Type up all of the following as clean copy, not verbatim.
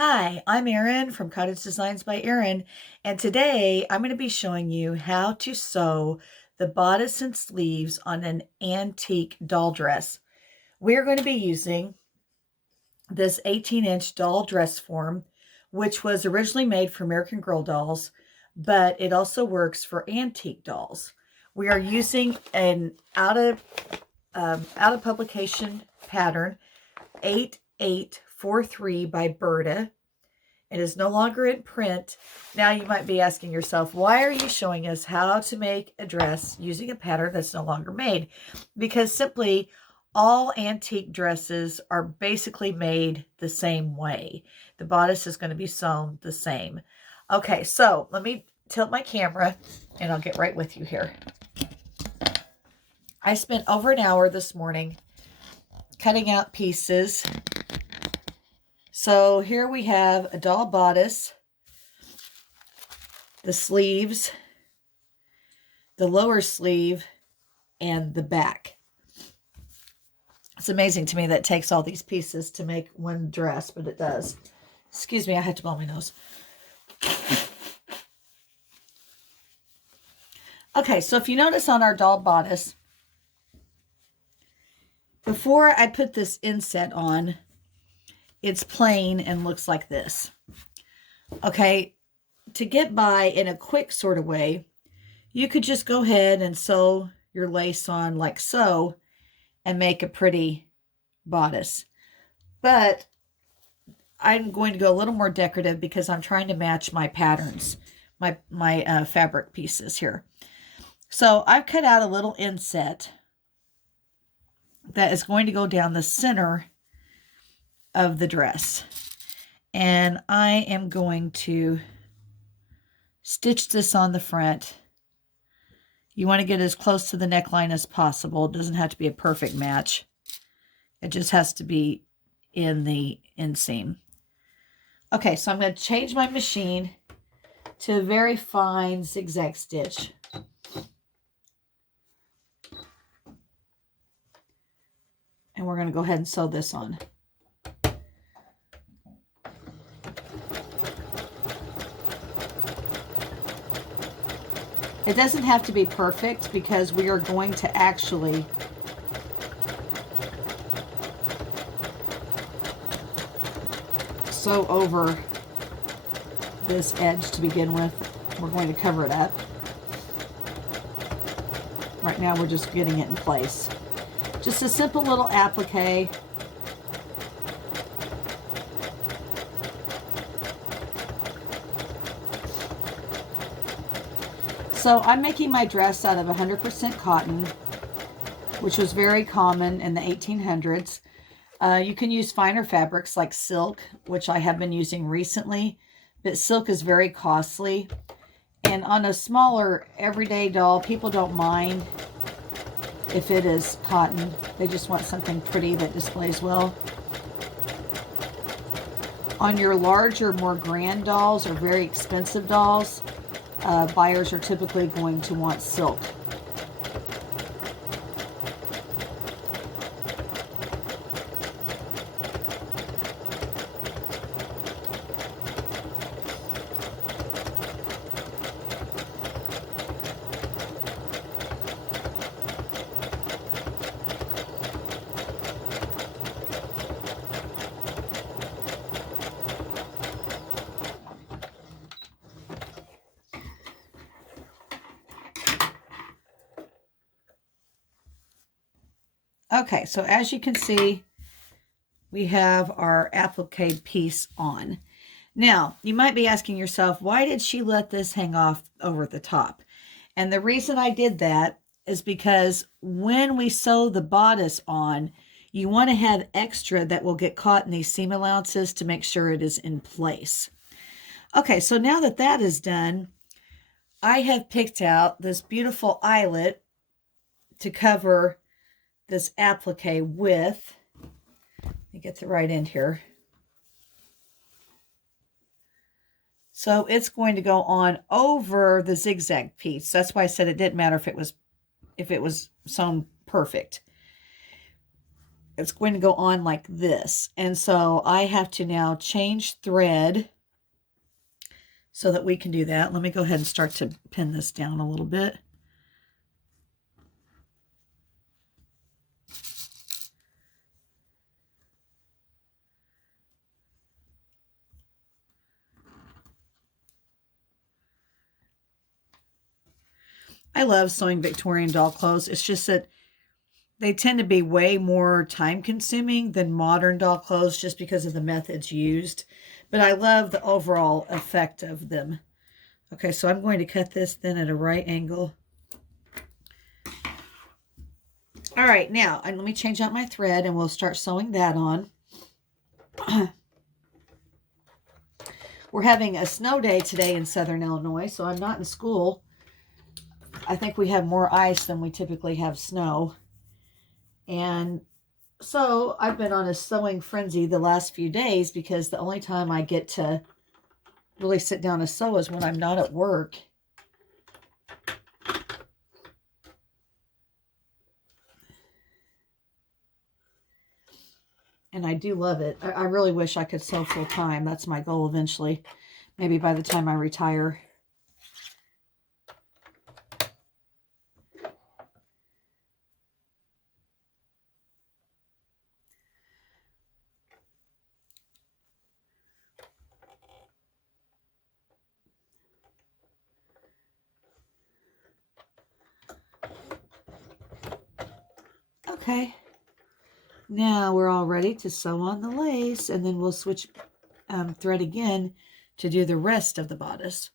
Hi, I'm Erin from Cottage Designs by Erin, and today I'm going to be showing you how to sew the bodice and sleeves on an antique doll dress. We're going to be using this 18-inch doll dress form, which was originally made for American Girl dolls, but it also works for antique dolls. We are using an out of publication pattern 8843 by Burda. It is no longer in print. Now you might be asking yourself, why are you showing us how to make a dress using a pattern that's no longer made? Because simply all antique dresses are basically made the same way. The bodice is going to be sewn the same. Okay, so let me tilt my camera and I'll get right with you here. I spent over an hour this morning cutting out pieces. So here we have a doll bodice, the sleeves, the lower sleeve, and the back. It's amazing to me that it takes all these pieces to make one dress, but it does. Excuse me, I had to blow my nose. Okay, so if you notice on our doll bodice, before I put this inset on, it's plain and looks like this. Okay, to get by in a quick sort of way, you could just go ahead and sew your lace on like so and make a pretty bodice. But I'm going to go a little more decorative because I'm trying to match my patterns, my fabric pieces here. So I've cut out a little inset that is going to go down the center of the dress. And I am going to stitch this on the front. You want to get as close to the neckline as possible. It doesn't have to be a perfect match. It just has to be in the inseam. Okay, so I'm going to change my machine to a very fine zigzag stitch. And we're going to go ahead and sew this on. It doesn't have to be perfect because we are going to actually sew over this edge to begin with. We're going to cover it up. Right now we're just getting it in place. Just a simple little applique. So I'm making my dress out of 100% cotton, which was very common in the 1800s. You can use finer fabrics like silk, which I have been using recently, but silk is very costly. And on a smaller everyday doll, people don't mind if it is cotton. They just want something pretty that displays well. On your larger, more grand dolls or very expensive dolls, buyers are typically going to want silk. Okay, so as you can see, we have our applique piece on. Now, you might be asking yourself, why did she let this hang off over the top? And the reason I did that is because when we sew the bodice on, you want to have extra that will get caught in these seam allowances to make sure it is in place. Okay, so now that that is done, I have picked out this beautiful eyelet to cover this applique with. Let me get the right end here. So it's going to go on over the zigzag piece. That's why I said it didn't matter if it was sewn perfect. it's going to go on like this. And so I have to now change thread so that we can do that. Let me go ahead and start to pin this down a little bit. I love sewing Victorian doll clothes. It's just that they tend to be way more time consuming than modern doll clothes just because of the methods used. But I love the overall effect of them. Okay, so I'm going to cut this then at a right angle. All right, now, and let me change out my thread and we'll start sewing that on. We're having a snow day today in Southern Illinois, so I'm not in school. I think we have more ice than we typically have snow. And so I've been on a sewing frenzy the last few days because the only time I get to really sit down to sew is when I'm not at work. And I do love it. I really wish I could sew full time. That's my goal eventually. Maybe by the time I retire. Okay. Now we're all ready to sew on the lace, and then we'll switch thread again to do the rest of the bodice.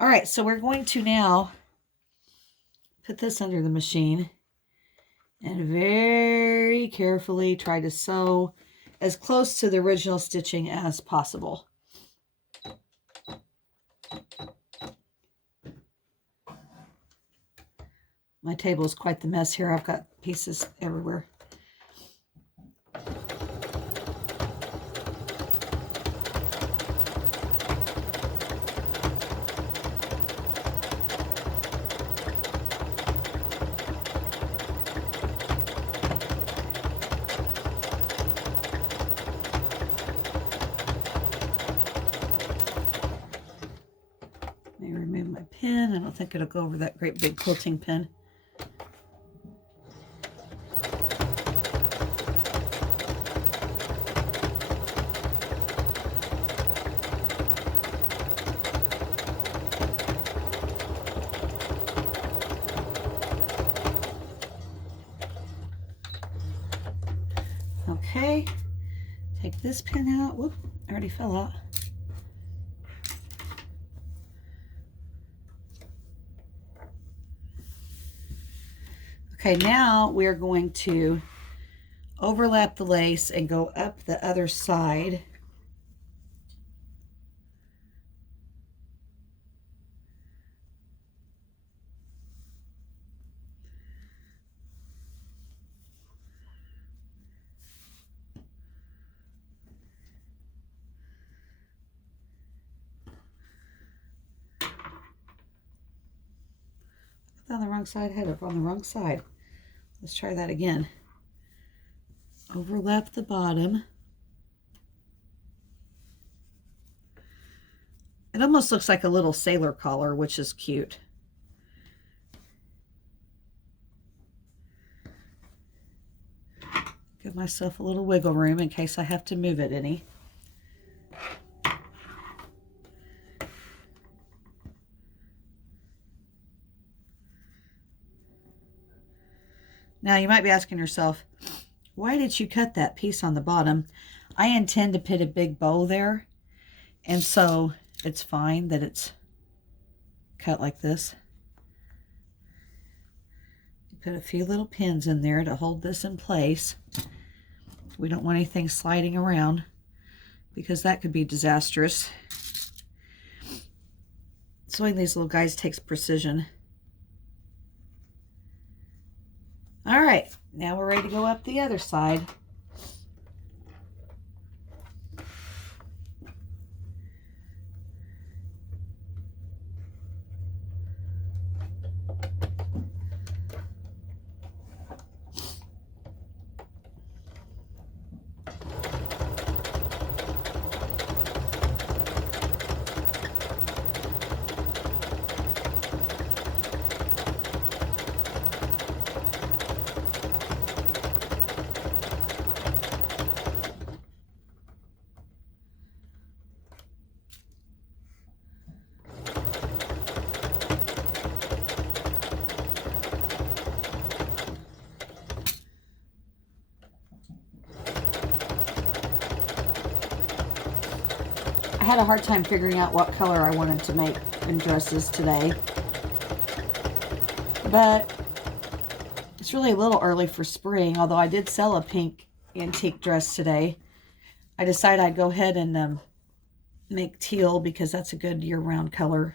All right, so we're going to now put this under the machine and very carefully try to sew as close to the original stitching as possible. My table is quite the mess here. I've got pieces everywhere. Let me remove my pin. I don't think it'll go over that great big quilting pin. Okay, take this pin out. Whoop, already fell out. Okay, now we're going to overlap the lace and go up the other side. On the wrong side, head up on the wrong side. Let's try that again. Overlap the bottom. It almost looks like a little sailor collar, which is cute. Give myself a little wiggle room in case I have to move it any. Now you might be asking yourself, why did you cut that piece on the bottom? I intend to put a big bow there, and so it's fine that it's cut like this. Put a few little pins in there to hold this in place. We don't want anything sliding around because that could be disastrous. Sewing these little guys takes precision. All right, now we're ready to go up the other side. I had a hard time figuring out what color I wanted to make in dresses today. But it's really a little early for spring, although I did sell a pink antique dress today. I decided I'd go ahead and make teal because that's a good year-round color.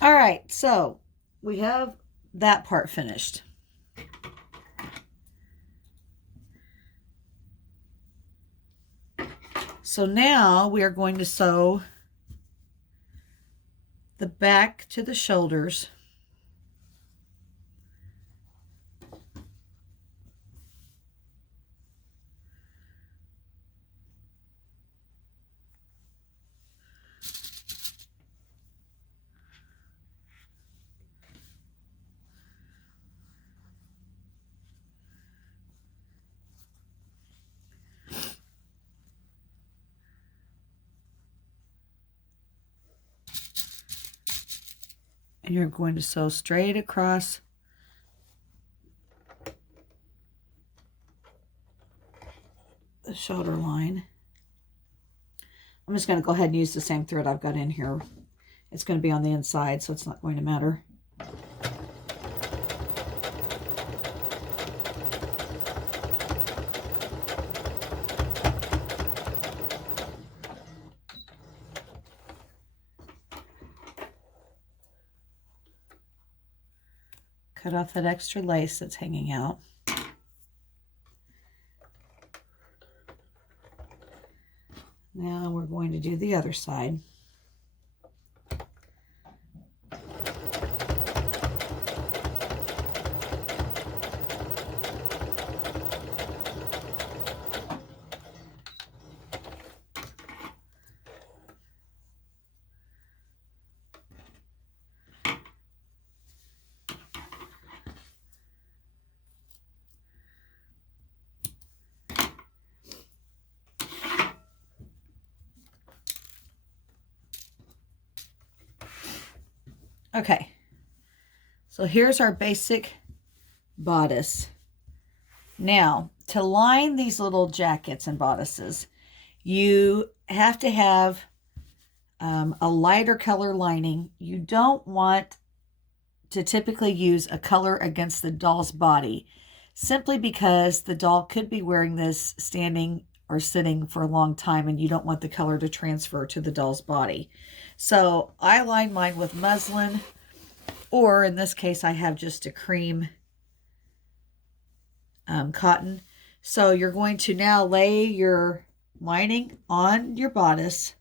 All right, so we have that part finished. So now we are going to sew the back to the shoulders. And you're going to sew straight across the shoulder line. I'm just going to go ahead and use the same thread I've got in here. It's going to be on the inside, so it's not going to matter. Cut off that extra lace that's hanging out. Now we're going to do the other side. Okay, so here's our basic bodice. Now, to line these little jackets and bodices, you have to have a lighter color lining. You don't want to typically use a color against the doll's body, simply because the doll could be wearing this standing or sitting for a long time, and you don't want the color to transfer to the doll's body. So I line mine with muslin, or in this case, I have just a cream cotton. So you're going to now lay your lining on your bodice,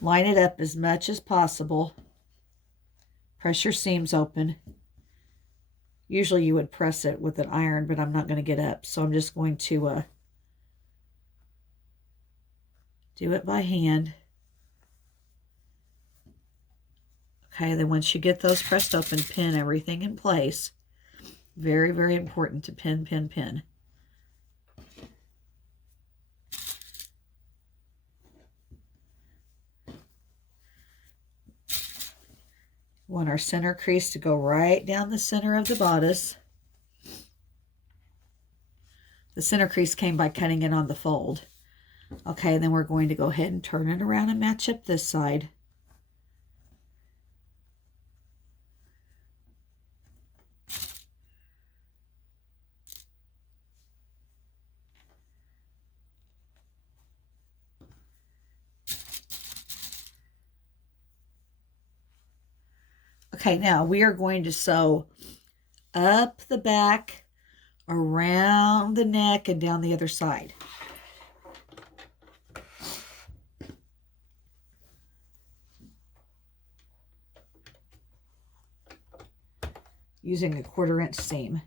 line it up as much as possible, press your seams open. Usually you would press it with an iron, but I'm not going to get up, so I'm just going to do it by hand. Okay, then once you get those pressed open, pin everything in place. Very, very important to pin, pin, pin. We want our center crease to go right down the center of the bodice. The center crease came by cutting it on the fold. Okay, and then we're going to go ahead and turn it around and match up this side. Okay, now we are going to sew up the back, around the neck, and down the other side. Using a 1/4 inch seam.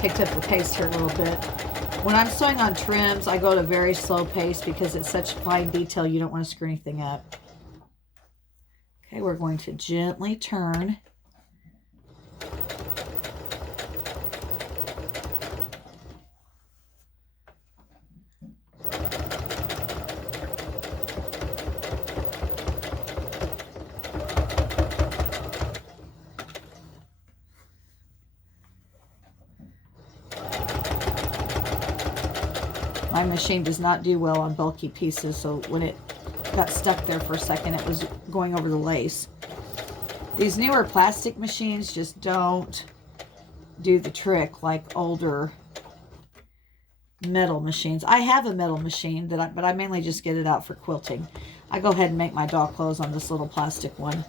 Picked up the pace here a little bit. When I'm sewing on trims, I go at a very slow pace because it's such fine detail you don't want to screw anything up. Okay, we're going to gently turn. My machine does not do well on bulky pieces, so when it got stuck there for a second, it was going over the lace. These newer plastic machines just don't do the trick like older metal machines. I have a metal machine but I mainly just get it out for quilting. I go ahead and make my doll clothes on this little plastic one.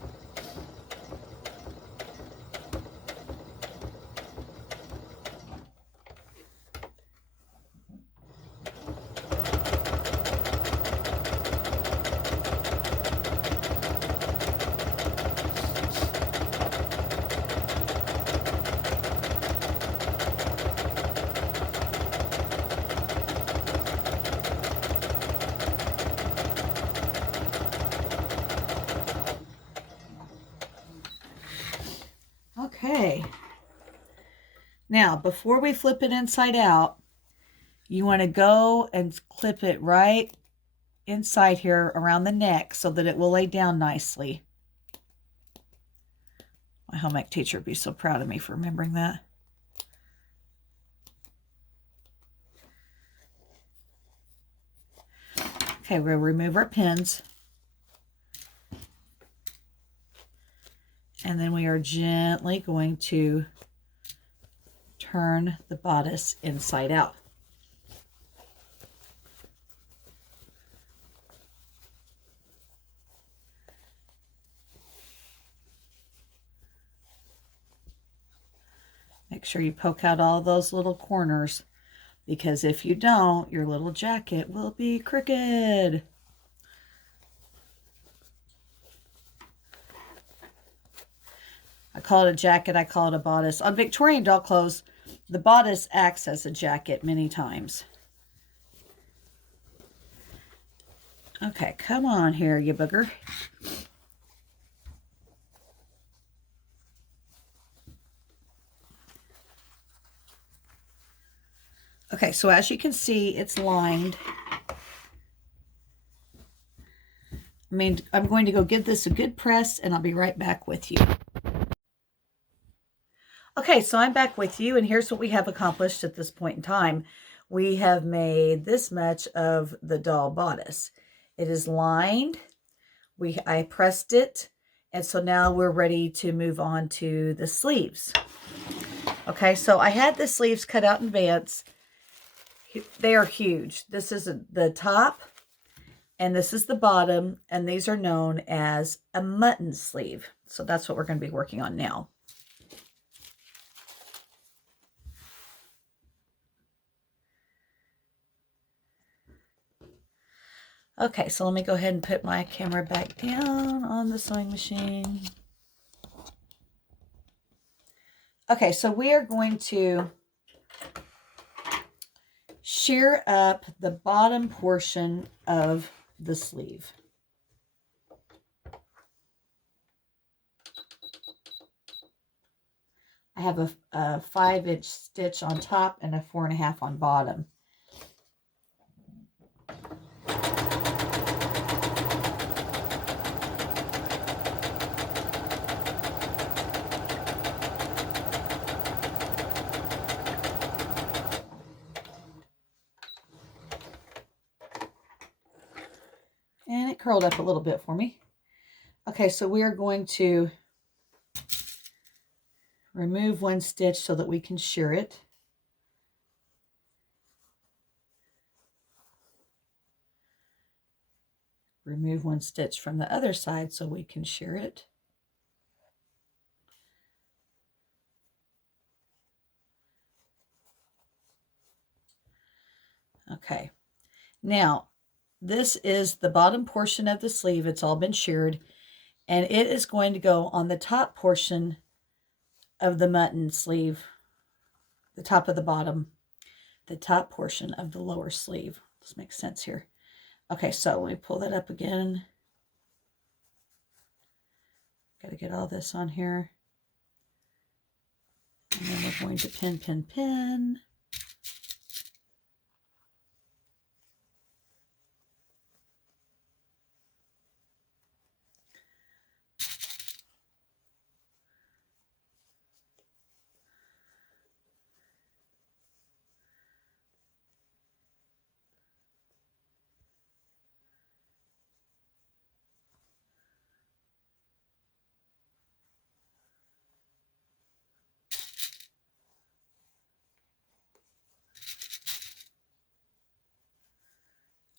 Okay. Now, before we flip it inside out, you want to go and clip it right inside here around the neck so that it will lay down nicely. My home ec teacher would be so proud of me for remembering that. Okay, we'll remove our pins. And then we are gently going to turn the bodice inside out. Make sure you poke out all those little corners, because if you don't, your little jacket will be crooked. I call it a jacket, I call it a bodice. On Victorian doll clothes, the bodice acts as a jacket many times. Okay, come on here, you booger. Okay, so as you can see, it's lined. I'm going to go give this a good press, and I'll be right back with you. Okay, so I'm back with you, and here's what we have accomplished at this point in time. We have made this much of the doll bodice. It is lined. I pressed it, and so now we're ready to move on to the sleeves. Okay, so I had the sleeves cut out in advance. They are huge. This is the top, and this is the bottom, and these are known as a mutton sleeve. So that's what we're going to be working on now. Okay, so let me go ahead and put my camera back down on the sewing machine. Okay, so we are going to shear up the bottom portion of the sleeve. I have a 5-inch stitch on top and a 4.5 on bottom. And it curled up a little bit for me. Okay, so we are going to remove one stitch so that we can shear it. Remove one stitch from the other side so we can shear it. Okay, now this is the bottom portion of the sleeve. It's all been sheared, and it is going to go on the top portion of the mutton sleeve, the top of the bottom, the top portion of the lower sleeve. This makes sense here. Okay, so let me pull that up again. Got to get all this on here. And then we're going to pin, pin, pin.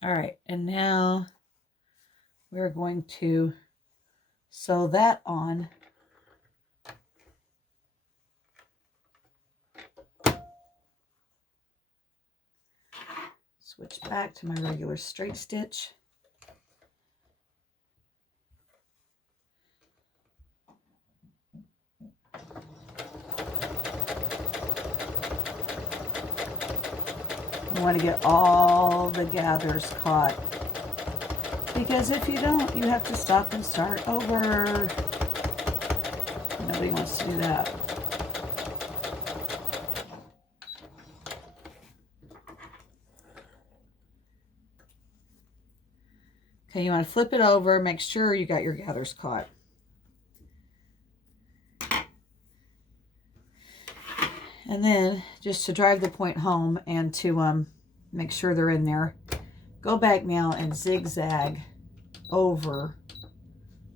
All right, and now we're going to sew that on. Switch back to my regular straight stitch. You want to get all the gathers caught, because if you don't, you have to stop and start over. Nobody wants to do that. Okay, you want to flip it over, make sure you got your gathers caught. And then, just to drive the point home and to make sure they're in there, go back now and zigzag over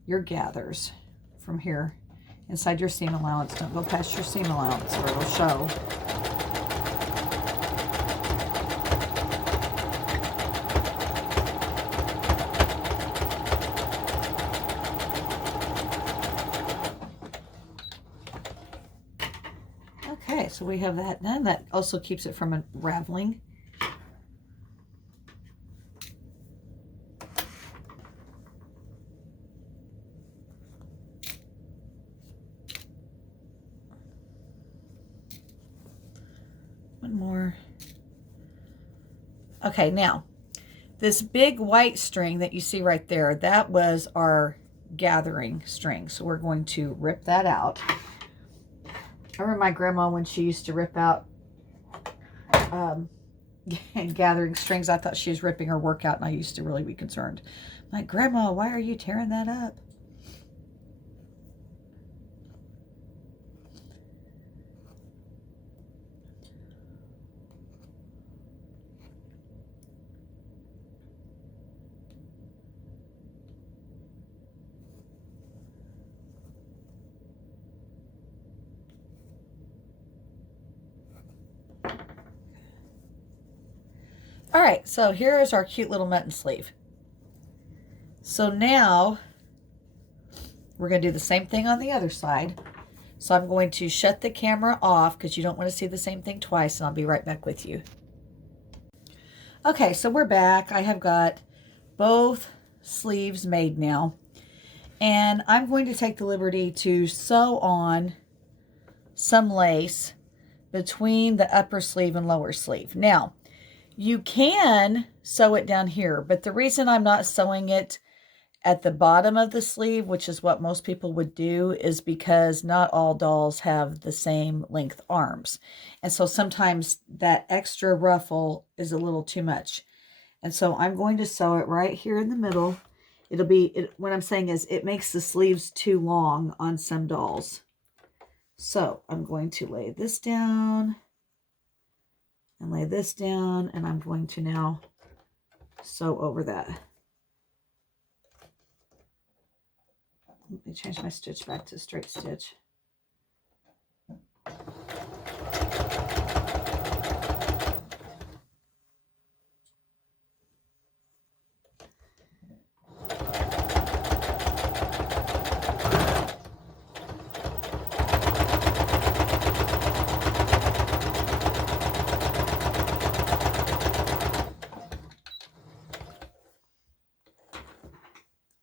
your gathers from here inside your seam allowance. Don't go past your seam allowance or it'll show. Okay, so we have that done. That also keeps it from unraveling. One more. Okay, now this big white string that you see right there, that was our gathering string. So we're going to rip that out. I remember my grandma when she used to rip out gathering strings. I thought she was ripping her work out, and I used to really be concerned. I'm like, Grandma, why are you tearing that up? All right, so here is our cute little mutton sleeve. So now we're going to do the same thing on the other side. So I'm going to shut the camera off because you don't want to see the same thing twice, and I'll be right back with you. Okay, so we're back. I have got both sleeves made now, and I'm going to take the liberty to sew on some lace between the upper sleeve and lower sleeve. Now, you can sew it down here, but the reason I'm not sewing it at the bottom of the sleeve, which is what most people would do, is because not all dolls have the same length arms. And so sometimes that extra ruffle is a little too much. And so I'm going to sew it right here in the middle. It'll be, what I'm saying is it makes the sleeves too long on some dolls. So I'm going to lay this down and lay this down, and I'm going to now sew over that. Let me change my stitch back to straight stitch.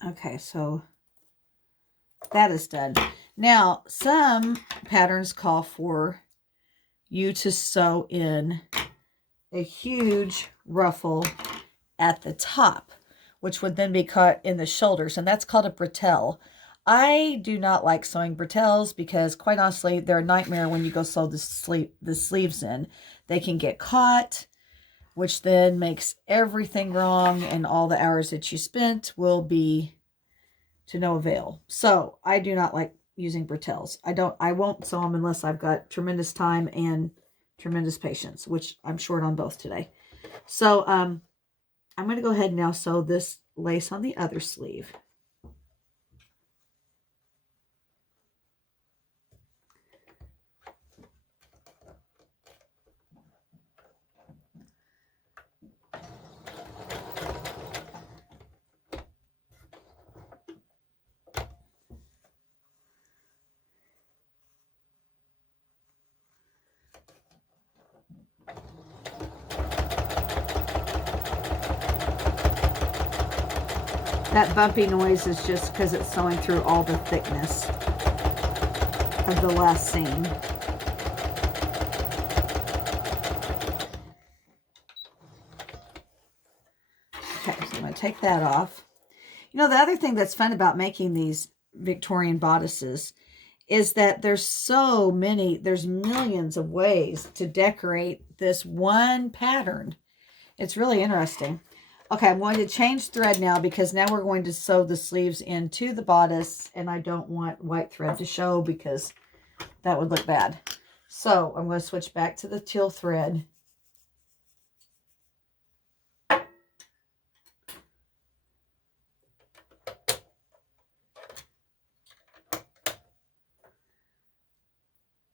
Okay, so that is done. Now, some patterns call for you to sew in a huge ruffle at the top, which would then be cut in the shoulders, and that's called a bretelle. I do not like sewing bretelles because, quite honestly, they're a nightmare when you go sew the sleeves in. They can get caught, which then makes everything wrong, and all the hours that you spent will be to no avail. So I do not like using bretelles. I won't sew them unless I've got tremendous time and tremendous patience, which I'm short on both today. So I'm going to go ahead and now sew this lace on the other sleeve. That bumpy noise is just because it's sewing through all the thickness of the last seam. Okay, so I'm going to take that off. You know, the other thing that's fun about making these Victorian bodices is that there's so many, there's millions of ways to decorate this one pattern. It's really interesting. Okay, I'm going to change thread now because now we're going to sew the sleeves into the bodice, and I don't want white thread to show because that would look bad. So I'm going to switch back to the teal thread.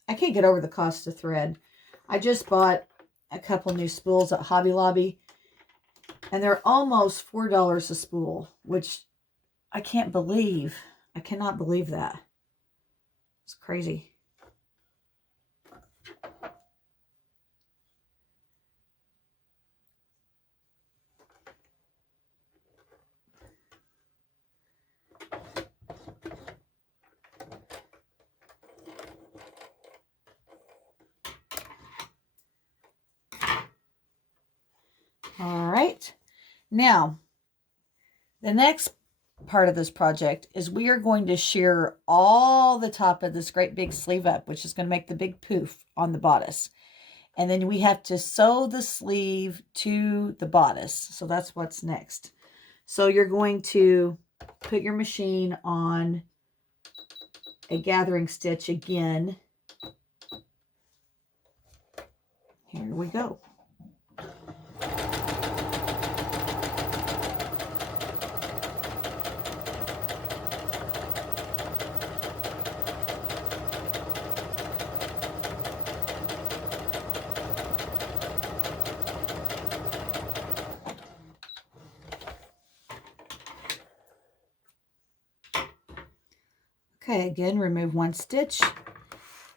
I can't get over the cost of thread. I just bought a couple new spools at Hobby Lobby, and they're almost $4 a spool, which I can't believe. I cannot believe that. It's crazy. All right. Now, the next part of this project is we are going to shear all the top of this great big sleeve up, which is going to make the big poof on the bodice. And then we have to sew the sleeve to the bodice. So that's what's next. So you're going to put your machine on a gathering stitch again. Here we go. Okay, again, remove one stitch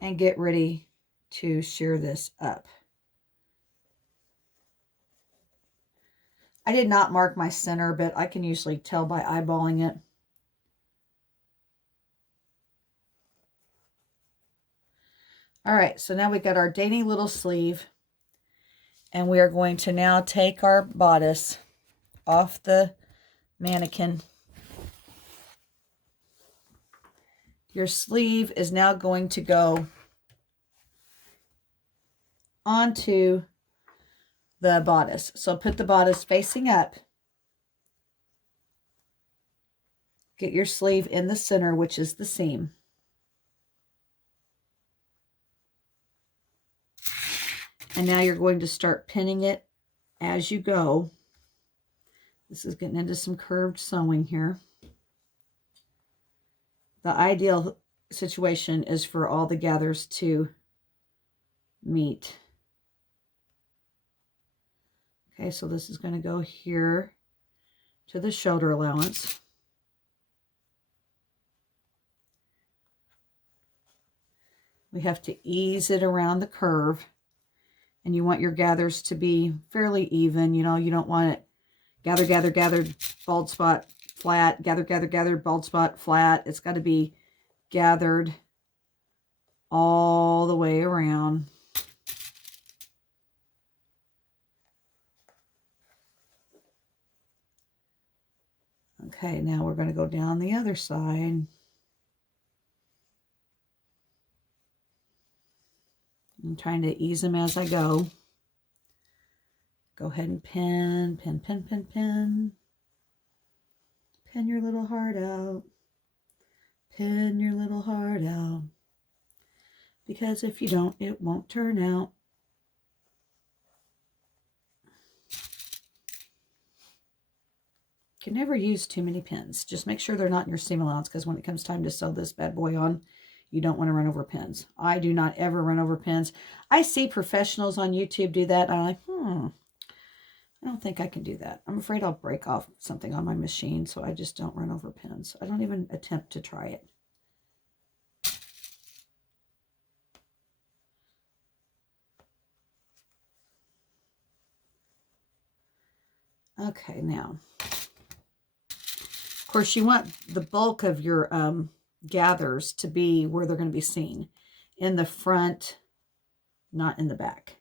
and get ready to shear this up. I did not mark my center, but I can usually tell by eyeballing it. All right, so now we've got our dainty little sleeve, and we are going to now take our bodice off the mannequin. Your sleeve is now going to go onto the bodice. So put the bodice facing up. Get your sleeve in the center, which is the seam. And now you're going to start pinning it as you go. This is getting into some curved sewing here. The ideal situation is for all the gathers to meet. Okay, so this is going to go here to the shoulder allowance. We have to ease it around the curve, and you want your gathers to be fairly even. You know, you don't want it gather, gather, gather, bald spot, flat, gather, gather, gather, bald spot, flat. It's got to be gathered all the way around. Okay, now we're going to go down the other side. I'm trying to ease them as I go. Go ahead and pin, pin, pin, pin, pin. Pin your little heart out. Pin your little heart out. Because if you don't, it won't turn out. Can never use too many pins. Just make sure they're not in your seam allowance, because when it comes time to sew this bad boy on, you don't want to run over pins. I do not ever run over pins. I see professionals on YouTube do that. I'm like, I don't think I can do that. I'm afraid I'll break off something on my machine, so I just don't run over pins. I don't even attempt to try it. Okay, now course, you want the bulk of your gathers to be where they're going to be seen. In the front, not in the back.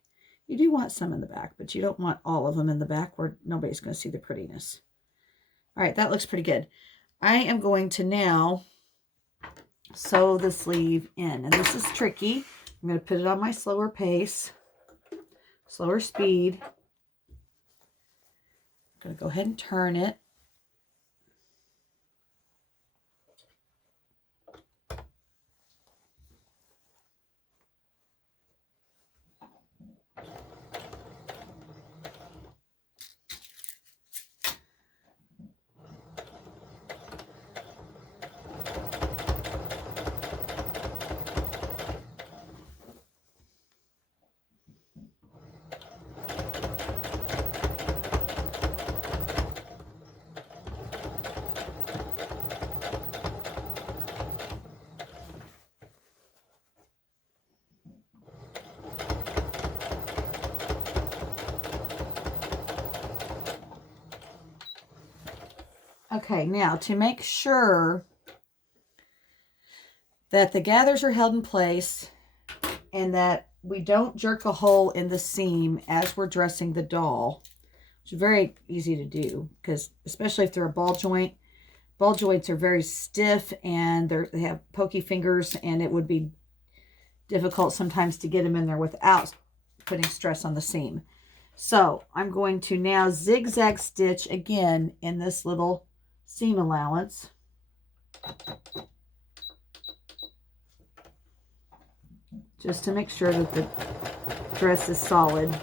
You do want some in the back, but you don't want all of them in the back where nobody's going to see the prettiness. All right, that looks pretty good. I am going to now sew the sleeve in. And this is tricky. I'm going to put it on my slower pace, slower speed. I'm going to go ahead and turn it. Okay, now to make sure that the gathers are held in place and that we don't jerk a hole in the seam as we're dressing the doll, which is very easy to do because especially if they're a ball joint, ball joints are very stiff and they have pokey fingers, and it would be difficult sometimes to get them in there without putting stress on the seam. So I'm going to now zigzag stitch again in this little seam allowance. Just to make sure that the dress is solid.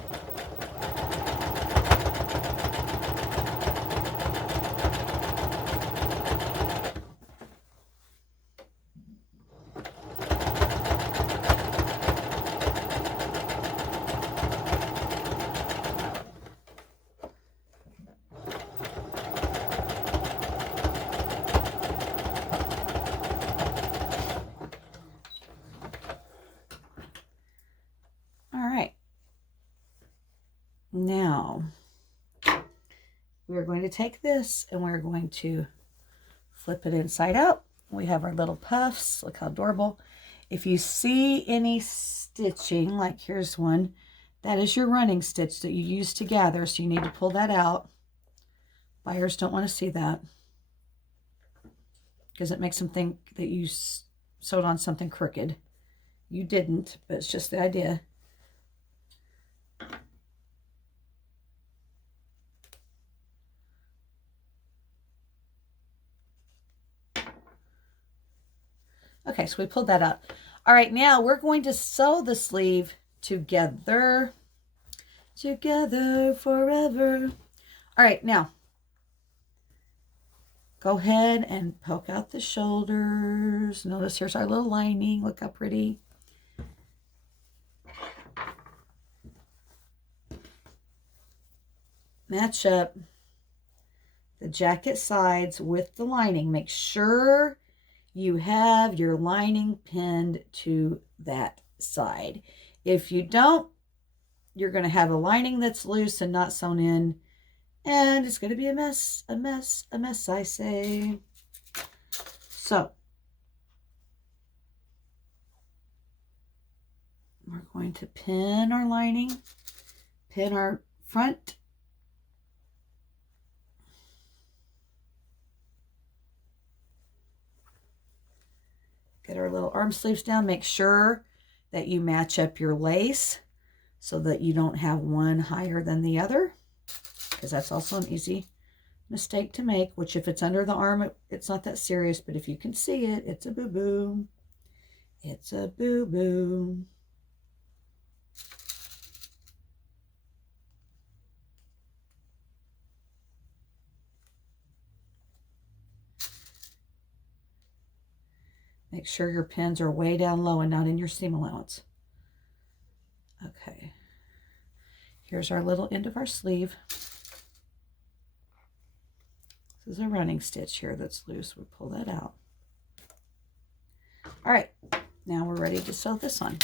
Now, we're going to take this and we're going to flip it inside out. We have our little puffs. Look how adorable. If you see any stitching, like here's one, that is your running stitch that you use to gather, so you need to pull that out. Buyers don't want to see that because it makes them think that you sewed on something crooked. You didn't, but it's just the idea. Okay, so we pulled that out. All right, now we're going to sew the sleeve together. Together forever. All right, now go ahead and poke out the shoulders. Notice here's our little lining. Look how pretty. Match up the jacket sides with the lining. Make sure you have your lining pinned to that side. If you don't, you're going to have a lining that's loose and not sewn in, and it's going to be a mess, a mess, a mess, I say. So, we're going to pin our lining, pin our front, get our little arm sleeves down. Make sure that you match up your lace so that you don't have one higher than the other, because that's also an easy mistake to make, which if it's under the arm, it's not that serious, but if you can see it, it's a boo-boo. It's a boo-boo. Make sure your pins are way down low and not in your seam allowance. Okay. Here's our little end of our sleeve. This is a running stitch here that's loose. We'll pull that out. All right. Now we're ready to sew this on.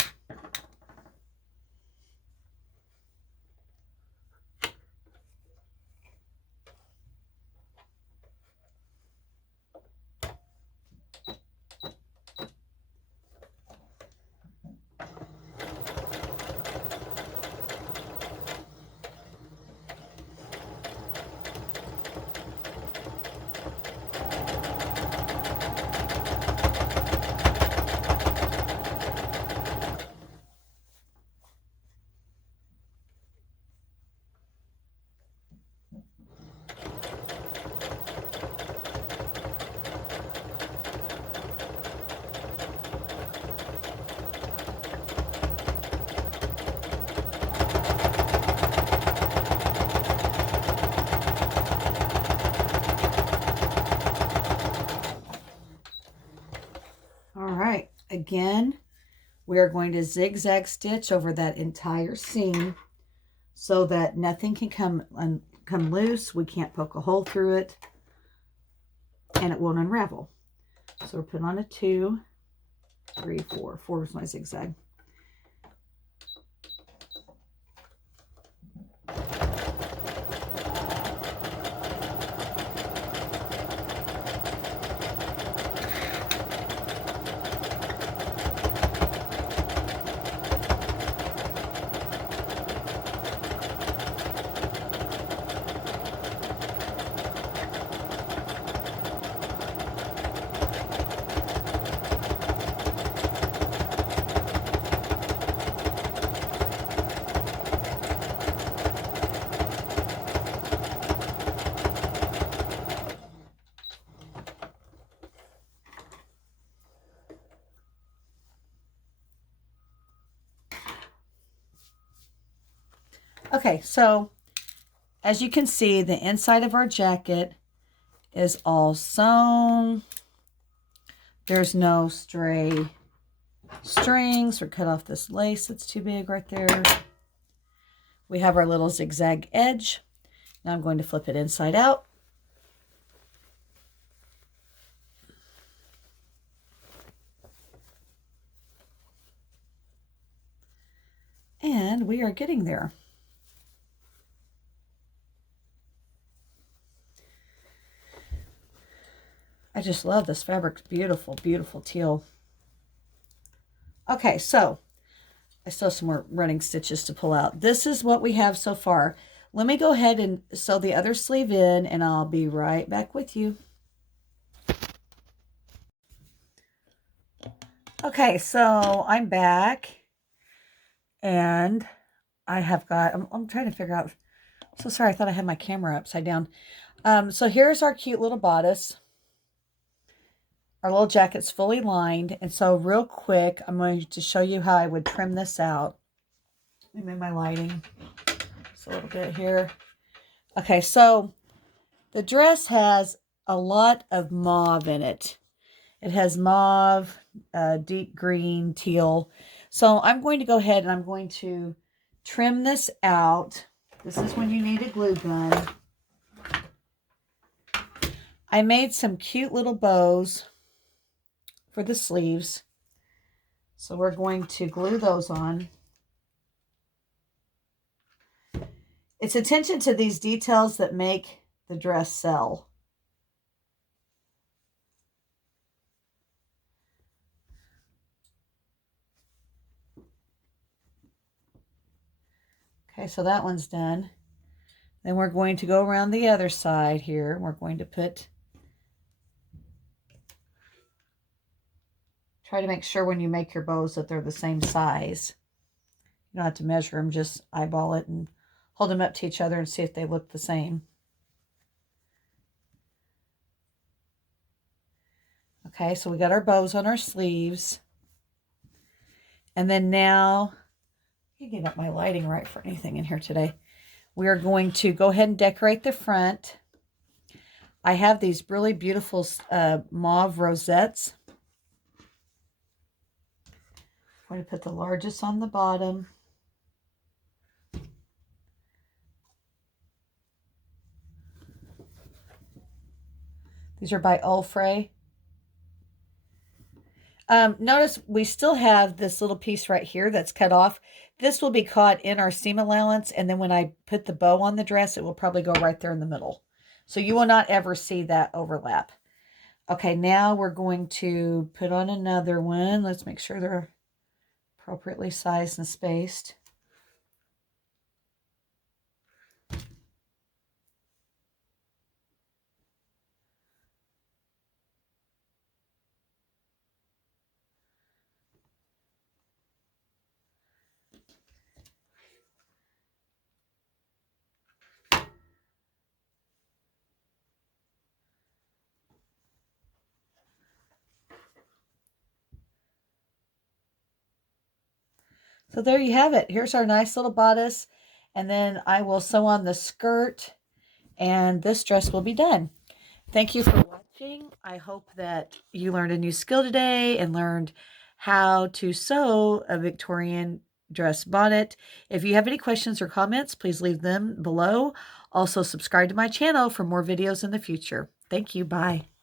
Again, we are going to zigzag stitch over that entire seam so that nothing can come loose. We can't poke a hole through it, and it won't unravel. So we're putting on a 2, 3, 4. 4 is my zigzag. Okay, so as you can see, the inside of our jacket is all sewn. There's no stray strings or cut off this lace that's too big right there. We have our little zigzag edge. Now I'm going to flip it inside out. And we are getting there. I just love this fabric. It's beautiful, beautiful teal. Okay, so I still have some more running stitches to pull out. This is what we have so far. Let me go ahead and sew the other sleeve in, and I'll be right back with you. Okay, so I'm back, and I have got, I'm trying to figure out, I'm so sorry, I thought I had my camera upside down. So here's our cute little bodice. Our little jacket's fully lined, and so real quick, I'm going to show you how I would trim this out. Let me move my lighting just a little bit here. Okay, so the dress has a lot of mauve in it. It has mauve, deep green, teal. So I'm going to go ahead and I'm going to trim this out. This is when you need a glue gun. I made some cute little bows for the sleeves. So we're going to glue those on. It's attention to these details that make the dress sell. Okay, so that one's done. Then we're going to go around the other side here. We're going to try to make sure when you make your bows that they're the same size. You don't have to measure them, just eyeball it and hold them up to each other and see if they look the same. Okay, so we got our bows on our sleeves. And then now, you get up my lighting right for anything in here today. We are going to go ahead and decorate the front. I have these really beautiful mauve rosettes. I'm going to put the largest on the bottom. These are by Olfray. Notice we still have this little piece right here that's cut off. This will be caught in our seam allowance, and then when I put the bow on the dress, it will probably go right there in the middle. So you will not ever see that overlap. Okay, now we're going to put on another one. Let's make sure they're appropriately sized and spaced. So there you have it. Here's our nice little bodice. And then I will sew on the skirt and this dress will be done. Thank you for watching. I hope that you learned a new skill today and learned how to sew a Victorian dress bonnet. If you have any questions or comments, please leave them below. Also, subscribe to my channel for more videos in the future. Thank you. Bye.